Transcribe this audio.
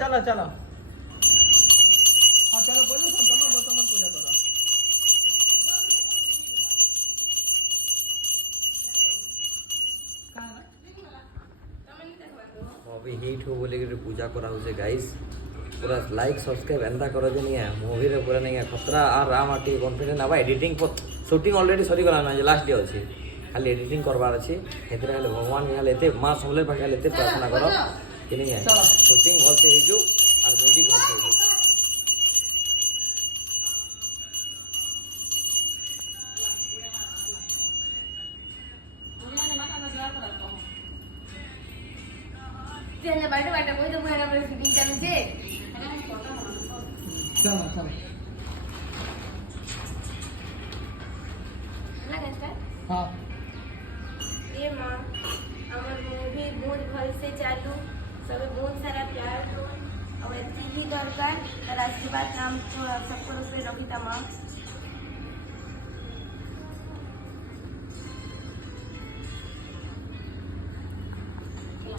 चलो चलो हाँ चलो बोलो तुम पूजा करो अभी हिट हो बोले पूजा करा होसे गाइस पूरा लाइक सब्सक्राइब एंता करो जे नहीं है मूवी रे पूरा नहीं है खतरा और राम आटी कॉन्फिडेंस अब एडिटिंग पर शूटिंग ऑलरेडी सरी गला ना लास्ट डे अछि खाली एडिटिंग करबार अछि हेतरे खाली भगवान के खाली एते मां समले पाखे एते प्रार्थना करो कि नहीं है शूटिंग भलते हे जो और म्यूजिक भलते हे चलो बैठो बैठो कोई तो मेरा पर शूटिंग चल से चलो चलो हाँ ये माँ हमार मूवी बहुत भल से चालू सब बहुत सारा प्यार दो और एती ही दरकार तर आशीर्वाद नाम तो सबको रूप रखी था माँ